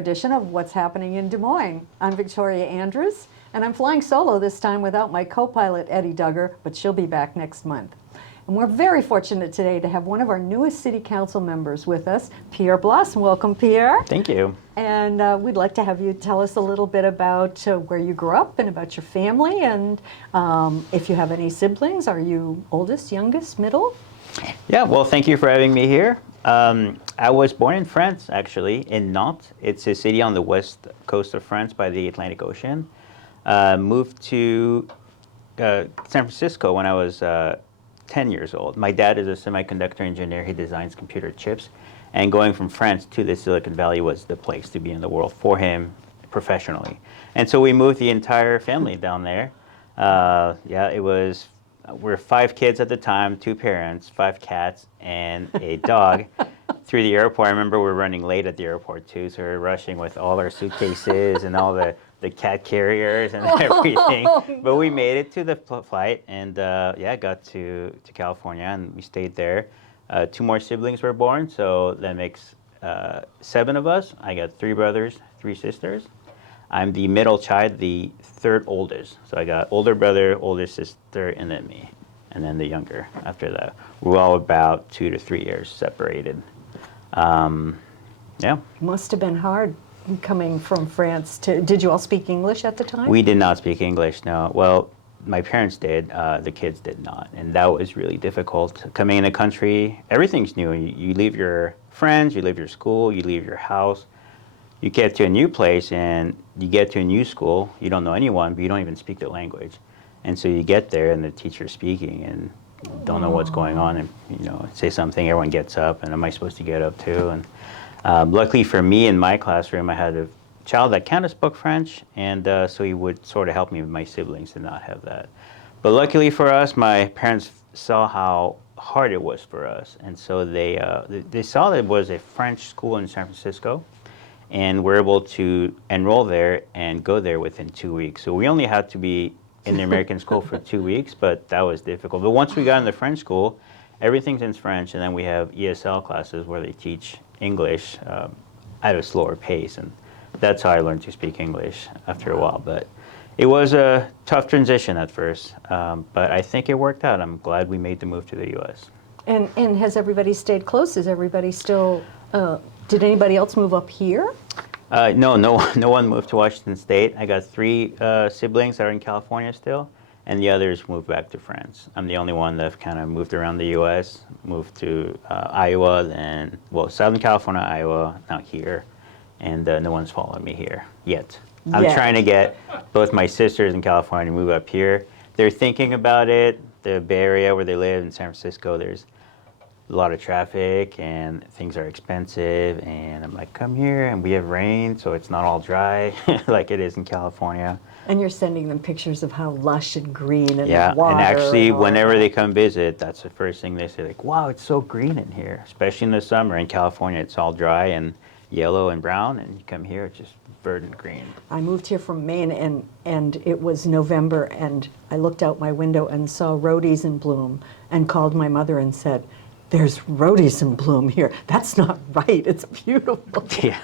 edition of What's Happening in Des Moines. I'm Victoria Andrews, and I'm flying solo this time without my co-pilot Eddie Duggar, but she'll be back next month. And we're very fortunate today to have one of our newest city council members with us, Pierre Bloss. Welcome, Pierre. Thank you. And we'd like to have you tell us a little bit about where you grew up and about your family, and if you have any siblings. Are you oldest, youngest, middle? Yeah, well, thank you for having me here. I was born in France, actually, in Nantes. It's a city on the west coast of France by the Atlantic Ocean. Moved to San Francisco when I was 10 years old. My dad is a semiconductor engineer. He designs computer chips. And going from France to the Silicon Valley was the place to be in the world for him professionally. And so we moved the entire family down there. We're 5 kids at the time, 2 parents, 5 cats, and a dog through the airport. I remember we were running late at the airport too, so we were rushing with all our suitcases and all the cat carriers and everything. But we made it to the flight and got to California, and we stayed there. 2 more siblings were born, so that makes 7 of us. I got 3 brothers, 3 sisters. I'm the middle child, the 3rd oldest. So I got older brother, older sister, and then me. And then the younger after that. We're all about 2 to 3 years separated. Must have been hard coming from France to, did you all speak English at the time? We did not speak English, no. Well, my parents did, the kids did not. And that was really difficult. Coming in the country, everything's new. You leave your friends, you leave your school, you leave your house. You get to a new place and you get to a new school, you don't know anyone, but you don't even speak the language. And so you get there and the teacher's speaking and don't know what's going on, and say something, everyone gets up, and am I supposed to get up too? And luckily for me in my classroom, I had a child that kind of spoke French, and so he would sort of help me with my siblings to not have that. But luckily for us, my parents saw how hard it was for us, and so they saw that it was a French school in San Francisco, and we're able to enroll there and go there within 2 weeks. So we only had to be in the American school for 2 weeks, but that was difficult. But once we got in the French school, everything's in French, and then we have ESL classes where they teach English at a slower pace, and that's how I learned to speak English after a while. But it was a tough transition at first, but I think it worked out. I'm glad we made the move to the U.S. And has everybody stayed close? Is everybody still, did anybody else move up here? No one moved to Washington State. I got 3 siblings that are in California still, and the others moved back to France. I'm the only one that kind of moved around the U.S., moved to Iowa, then, Southern California, Iowa, now here, and no one's followed me here yet. I'm trying to get both my sisters in California to move up here. They're thinking about it. The Bay Area where they live in San Francisco, there's a lot of traffic and things are expensive, and I'm like, come here, and we have rain, so it's not all dry like it is in California. And you're sending them pictures of how lush and green and yeah, water. And actually, and whenever they come visit, that's the first thing they say, like, wow, it's so green in here, especially in the summer. In California, it's all dry and yellow and brown, and you come here, it's just verdant green. I moved here from Maine, and it was November, and I looked out my window and saw rhodies in bloom and called my mother and said, there's rhodies in bloom here. That's not right. It's beautiful. Yeah.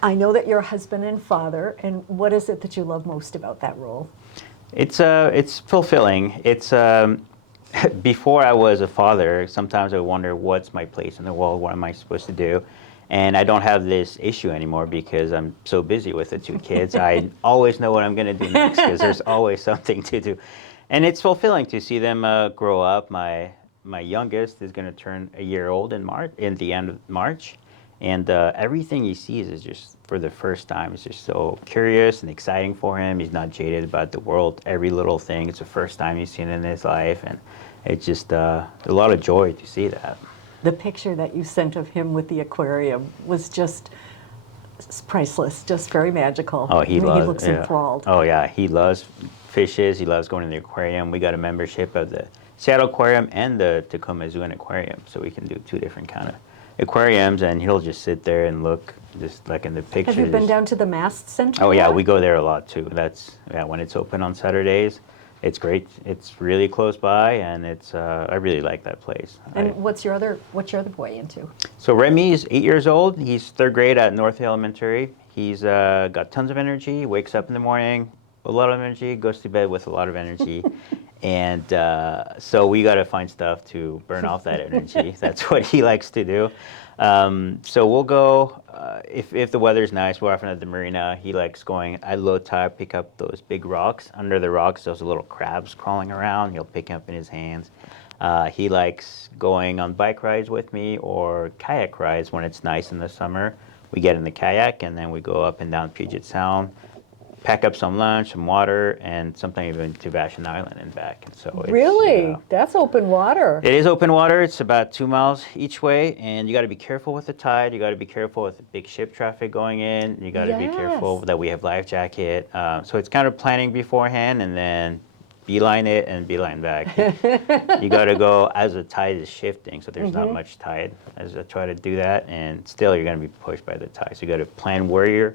I know that you're a husband and father, and what is it that you love most about that role? It's fulfilling. It's before I was a father, sometimes I wonder what's my place in the world, what am I supposed to do? And I don't have this issue anymore because I'm so busy with the 2 kids. I always know what I'm going to do next because there's always something to do. And it's fulfilling to see them grow up. My youngest is going to turn a year old in the end of March. And everything he sees is just, for the first time, it's just so curious and exciting for him. He's not jaded about the world, every little thing. It's the first time he's seen it in his life. And it's just a lot of joy to see that. The picture that you sent of him with the aquarium was just priceless, just very magical. Oh, he looks enthralled. Oh, yeah. He loves fishes. He loves going to the aquarium. We got a membership of the Seattle Aquarium and the Tacoma Zoo and Aquarium, so we can do 2 different kind of aquariums, and he'll just sit there and look, just like in the pictures. Have you been down to the Mast Center? Oh, yeah, we go there a lot, too. That's, when it's open on Saturdays. It's great. It's really close by, and it's I really like that place. And what's your other boy into? So Remy is 8 years old. He's third grade at North Elementary. He's got tons of energy. Wakes up in the morning, a lot of energy. Goes to bed with a lot of energy, and so we got to find stuff to burn off that energy. That's what he likes to do. So we'll go if the weather's nice. We're often at the marina. He likes going at low tide, pick up those big rocks. Under the rocks, those little crabs crawling around. He'll pick 'em up in his hands. He likes going on bike rides with me or kayak rides when it's nice in the summer. We get in the kayak and then we go up and down Puget Sound, pack up some lunch, some water, and sometimes even to Vashon Island and back. And so it's, Really? That's open water. it is open water. It's about 2 miles each way, and you got to be careful with the tide. You got to be careful with the big ship traffic going in. You got to be careful Yes. that we have life jacket. So it's kind of planning beforehand, and then beeline it and beeline back. You got to go as the tide is shifting, so there's not much tide as I try to do that, and still you're going to be pushed by the tide. So you got to plan where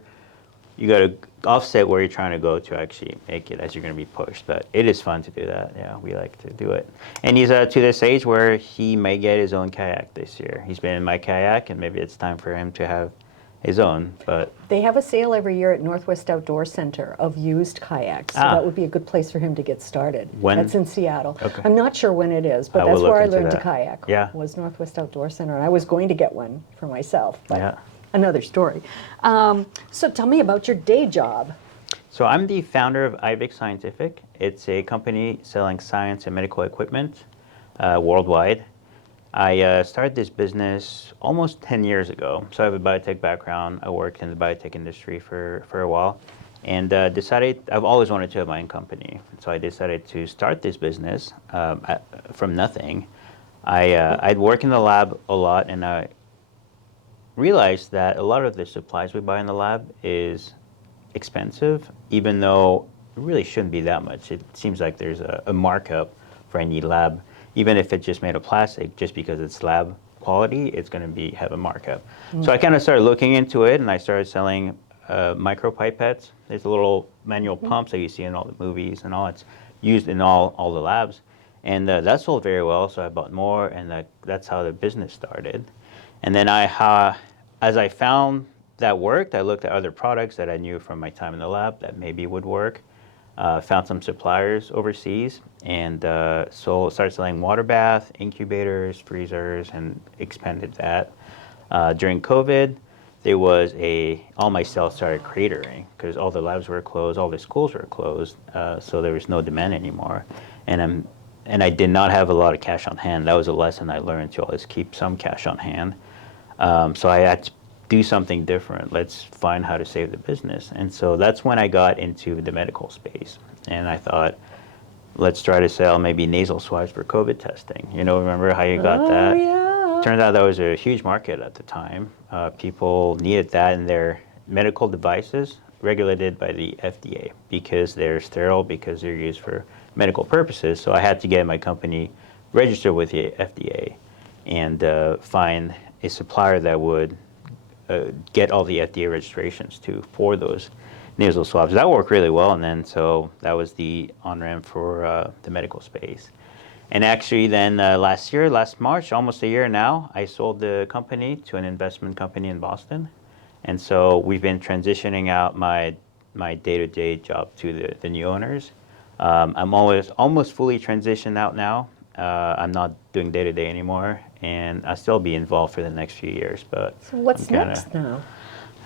you got to offset where you're trying to go to actually make it as you're going to be pushed. But it is fun to do that. Yeah, we like to do it. And he's to this age where he may get his own kayak this year. He's been in my kayak, and maybe it's time for him to have his own. But They have a sale every year at Northwest Outdoor Center of used kayaks. So that would be a good place for him to get started. When? That's in Seattle. Okay. I'm not sure when it is, but I will that's look where I into learned to that. kayak. Yeah. Was Northwest Outdoor Center. And I was going to get one for myself, but Yeah. another story. So tell me about your day job. So I'm the founder of IVIC Scientific. It's a company selling science and medical equipment worldwide. I started this business almost 10 years ago. So I have a biotech background. I worked in the biotech industry for a while and decided I've always wanted to have my own company. So I decided to start this business from nothing. I'd work in the lab a lot, and I realized that a lot of the supplies we buy in the lab is expensive, even though it really shouldn't be that much. It seems like there's a markup for any lab, even if it's just made of plastic, just because it's lab quality, it's going to have a markup. So I kind of started looking into it, and I started selling micro pipettes. There's little manual pumps that you see in all the movies and all. It's used in all the labs, and that sold very well. So I bought more, and that's how the business started. And then as I found that worked, I looked at other products that I knew from my time in the lab that maybe would work. Found some suppliers overseas, and so started selling water bath, incubators, freezers, and expanded that. During COVID, there was all my sales started cratering because all the labs were closed, all the schools were closed, so there was no demand anymore. And I did not have a lot of cash on hand. That was a lesson I learned to always keep some cash on hand. So I had to do something different. Let's find how to save the business. And so that's when I got into the medical space. And I thought, let's try to sell maybe nasal swabs for COVID testing. Remember how you got that? Yeah. Turned out that was a huge market at the time. People needed that in their medical devices regulated by the FDA because they're sterile, because they're used for medical purposes. So I had to get my company registered with the FDA and find a supplier that would get all the FDA registrations for those nasal swabs. That worked really well, and then so that was the on-ramp for the medical space. And actually then last March, almost a year now, I sold the company to an investment company in Boston. And so we've been transitioning out my day-to-day job to the new owners. I'm almost fully transitioned out now. I'm not doing day-to-day anymore, and I'll still be involved for the next few years. But So what's I'm next now?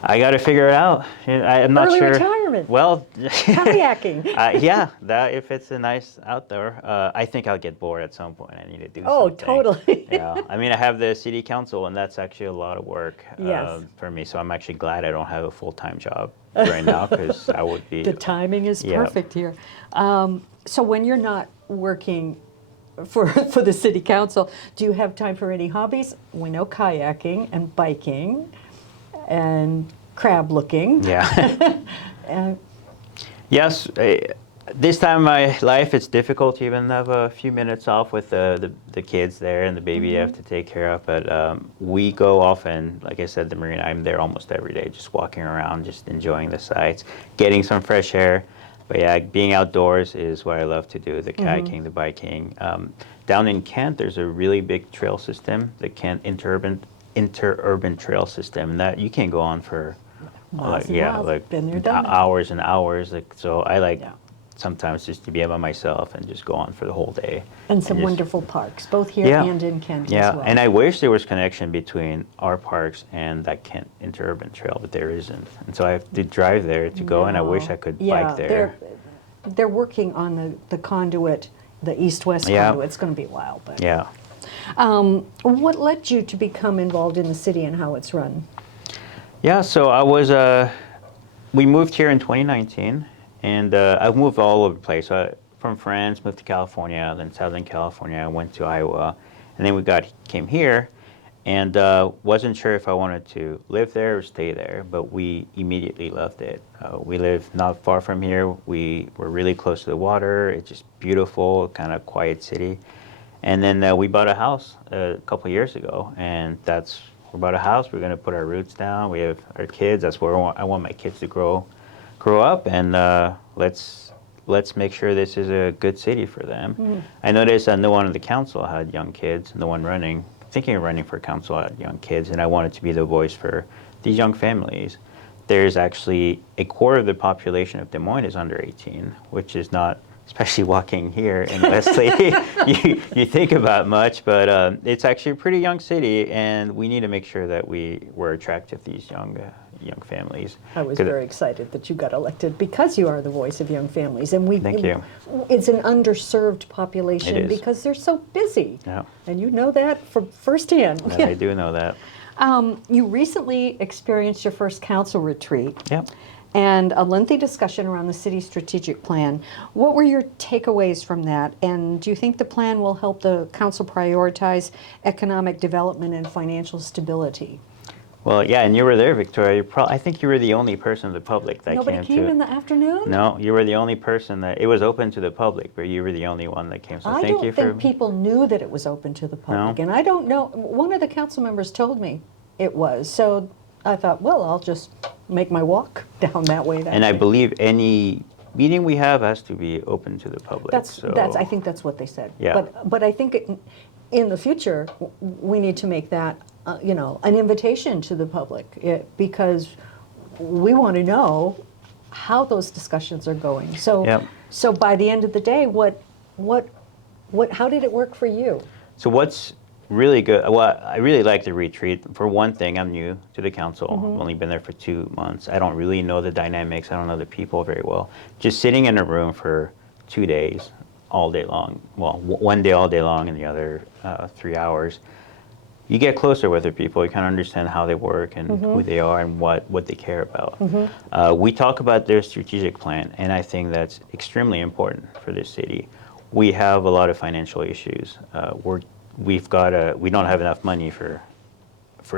I got to figure it out. I'm not Early sure. retirement. Well, Kayaking. yeah, that if it's a nice outdoor, I think I'll get bored at some point. I need to do Oh, something. totally. Yeah, I mean, I have the city council, and that's actually a lot of work Yes. for me. So I'm actually glad I don't have a full-time job right now because I would be. The timing is Yeah. perfect here. So when you're not working for the city council, do you have time for any hobbies? We know kayaking and biking and crab looking. Yeah. And Yes. This time in my life, it's difficult to even have a few minutes off with the kids there and the baby I have to take care of. But we go often, like I said, the marina. I'm there almost every day, just walking around, just enjoying the sights, getting some fresh air. But yeah, being outdoors is what I love to do, the kayaking, the biking. Down in Kent, there's a really big trail system, the Kent interurban trail system that you can go on for Miles and yeah, miles. like Been there, done that. hours and hours. Like, so I like Yeah. sometimes just to be by myself and just go on for the whole day. And some just- wonderful parks, both here Yeah. and in Kent Yeah, as well. and I wish there was connection between our parks and that Kent interurban trail, but there isn't. And so I have to drive there to go, and I wish No. I could Yeah, bike there. They're working on the conduit, the east-west Yeah. conduit. It's going to be a while, but. Yeah. What led you to become involved in the city and how it's run? Yeah, so I was, we moved here in 2019, and I've moved all over the place. From France, moved to California, then Southern California, I went to Iowa, and then came here, and wasn't sure if I wanted to live there or stay there, but we immediately loved it. We live not far from here. We were really close to the water. It's just beautiful, kind of quiet city. And then we bought a house a couple years ago, and we bought a house. We're going to put our roots down. We have our kids. That's where I want my kids to grow up, and let's make sure this is a good city for them. I noticed no one on the council had young kids. No one thinking of running for council had young kids, and I wanted to be the voice for these young families. There's actually a quarter of the population of Des Moines is under 18, which is not, especially walking here in Wesley, you think about much, but it's actually a pretty young city, and we need to make sure that we're attractive to these young families. I was 'Cause- very excited that you got elected because you are the voice of young families, and Thank you. It's an underserved population It is. because they're so busy, Yeah, and you know that from firsthand. I do know that. You recently experienced your first council retreat. Yep. And a lengthy discussion around the city's strategic plan. What were your takeaways from that? And do you think the plan will help the council prioritize economic development and financial stability? Well, yeah, and you were there, Victoria. I think you were the only person in the public that Nobody came came to. in the afternoon? No, you were the only person that it was open to the public, but you were the only one that came. So I thank don't you think for. people knew that it was open to the public. No? And I don't know, one of the council members told me it was. So I thought, well, I'll just make my walk down that way. And I believe any meeting we have has to be open to the public. I think that's what they said. Yeah. But I think in the future, we need to make that, an invitation to the public because we want to know how those discussions are going. So, Yep. so by the end of the day, how did it work for you? So what's really good, well, I really like the retreat. For one thing, I'm new to the council. I've only been there for 2 months. I don't really know the dynamics. I don't know the people very well. Just sitting in a room for 2 days, all day long, well, one day all day long and the other 3 hours, you get closer with the people. You kind of understand how they work and who they are and what they care about. We talk about their strategic plan, and I think that's extremely important for this city. We have a lot of financial issues. We don't have enough money for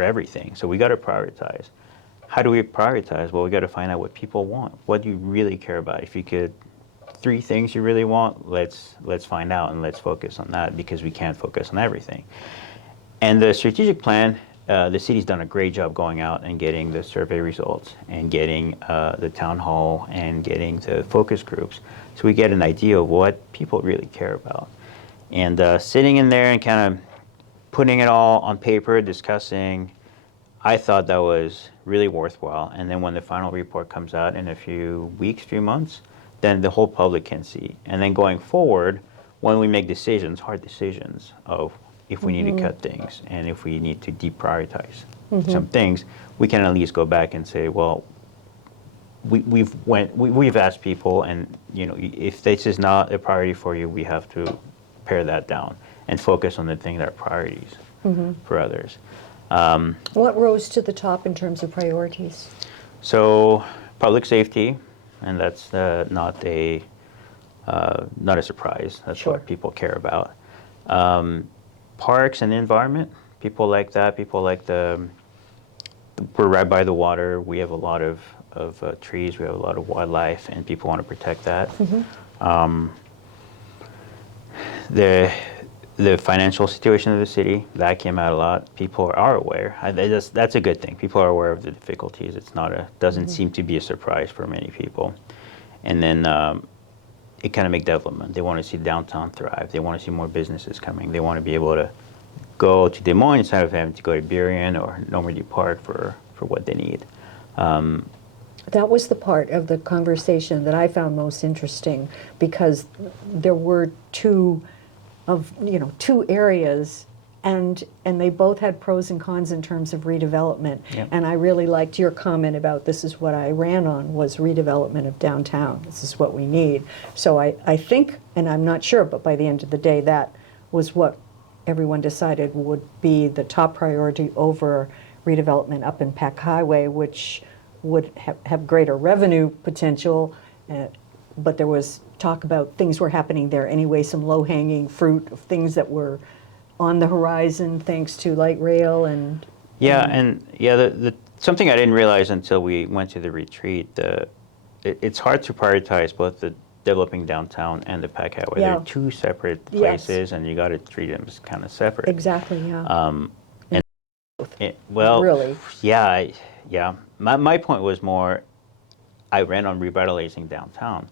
everything, so we got to prioritize. How do we prioritize? Well, we got to find out what people want. What do you really care about? If you could, 3 things you really want, let's find out and let's focus on that because we can't focus on everything. And the strategic plan, the city's done a great job going out and getting the survey results and getting the town hall and getting the focus groups, so we get an idea of what people really care about. And sitting in there and kind of putting it all on paper, discussing, I thought that was really worthwhile. And then when the final report comes out in a few weeks, few months, then the whole public can see. And then going forward, when we make decisions, hard decisions of if we need to cut things and if we need to deprioritize some things, we can at least go back and say, well, we've asked people, and if this is not a priority for you, we have to pare that down and focus on the things that are priorities for others. What rose to the top in terms of priorities? So public safety, and that's not a surprise. That's Sure. what people care about. Parks and the environment, people like that. People like we're right by the water. We have a lot of trees. We have a lot of wildlife, and people want to protect that. The financial situation of the city, that came out a lot. People are aware. That's a good thing. People are aware of the difficulties. Doesn't seem to be a surprise for many people. and then it kind of make development. They want to see downtown thrive. They want to see more businesses coming. They want to be able to go to Des Moines instead of having to go to Burien or Normandy Park for what they need. That was the part of the conversation that I found most interesting, because there were two areas, and they both had pros and cons in terms of redevelopment. Yep. And I really liked your comment about this is what I ran on, was redevelopment of downtown. This is what we need. So I think, and I'm not sure, but by the end of the day, that was what everyone decided would be the top priority over redevelopment up in Peck Highway, which would have greater revenue potential, but there was talk about things were happening there anyway, some low-hanging fruit of things that were on the horizon thanks to light rail and... The something I didn't realize until we went to the retreat, it's hard to prioritize both the developing downtown and the Peck Highway. Yeah. They're two separate Yes. places, and you got to treat them as kind of separate. Exactly, yeah. Well, Really? yeah. My point was more, I ran on revitalizing downtown,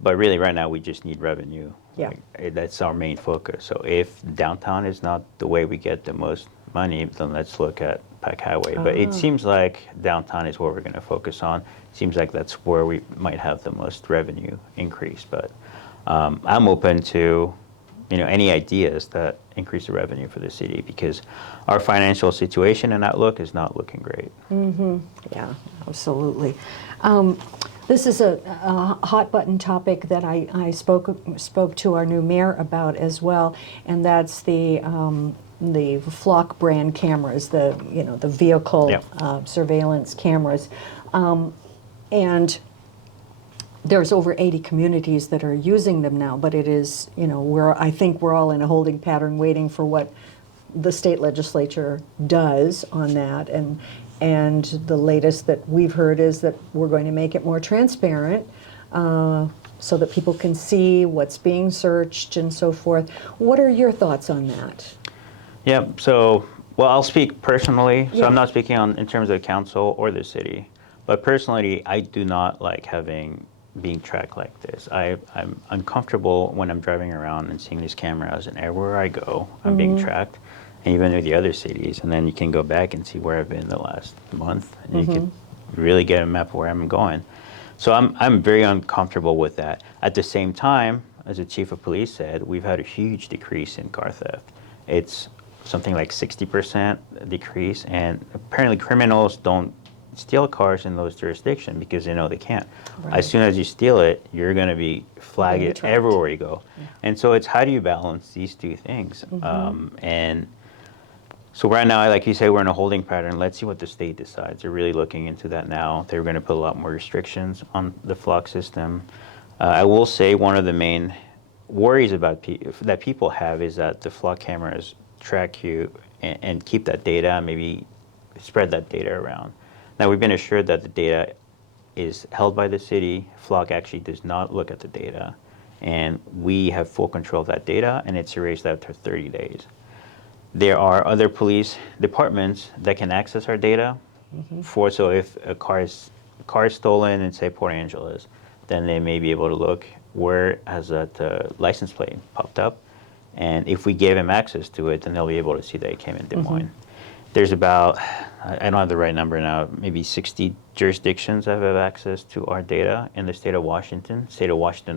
but really right now we just need revenue. Yeah. That's our main focus. So if downtown is not the way we get the most money, then let's look at Peck Highway. But it seems like downtown is what we're going to focus on. Seems like that's where we might have the most revenue increase. But I'm open to any ideas that increase the revenue for the city, because our financial situation and outlook is not looking great. Yeah, absolutely. This is a hot button topic that I spoke to our new mayor about as well, and that's the Flock brand cameras, the vehicle surveillance cameras, and there's over 80 communities that are using them now, but it is, I think we're all in a holding pattern waiting for what the state legislature does on that. And the latest that we've heard is that we're going to make it more transparent so that people can see what's being searched and so forth. What are your thoughts on that? Yeah, well, I'll speak personally. So Yeah. I'm not speaking in terms of council or the city, but personally, I do not like being tracked like this. I'm uncomfortable when I'm driving around and seeing these cameras, and everywhere I go, I'm being tracked, and even with the other cities. And then you can go back and see where I've been the last month, and you can really get a map of where I'm going. So I'm very uncomfortable with that. At the same time, as the chief of police said, we've had a huge decrease in car theft. It's something like 60% decrease, and apparently criminals don't steal cars in those jurisdictions because they know they can't. Right. As soon as you steal it, you're going to be flagged Tracked. everywhere you go. Yeah. And so it's how do you balance these two things? And so right now, like you say, we're in a holding pattern. Let's see what the state decides. They're really looking into that now. They're going to put a lot more restrictions on the Flock system. I will say one of the main worries that people have is that the Flock cameras track you and keep that data, and maybe spread that data around. Now, we've been assured that the data is held by the city. Flock actually does not look at the data, and we have full control of that data, and it's erased after 30 days. There are other police departments that can access our data. So if a car is stolen in, say, Port Angeles, then they may be able to look where has that license plate popped up, and if we gave them access to it, then they'll be able to see that it came in Des Moines. There's about, I don't have the right number now, maybe 60 jurisdictions that have access to our data in the state of Washington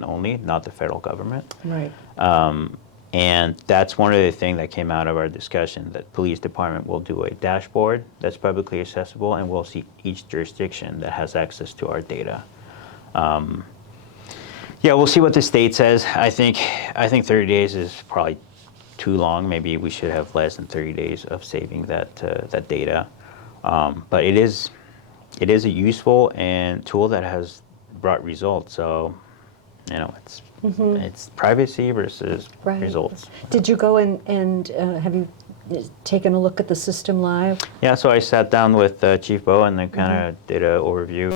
only, not the federal government. Right. And that's one of the things that came out of our discussion, that police department will do a dashboard that's publicly accessible, and we'll see each jurisdiction that has access to our data. Yeah, we'll see what the state says. I think 30 days is probably too long. Maybe we should have less than 30 days of saving that data. But it is a useful and tool that has brought results. So, it's privacy versus results. Did you go and have you taken a look at the system live? Yeah, so I sat down with Chief Bo and then kind of did an overview.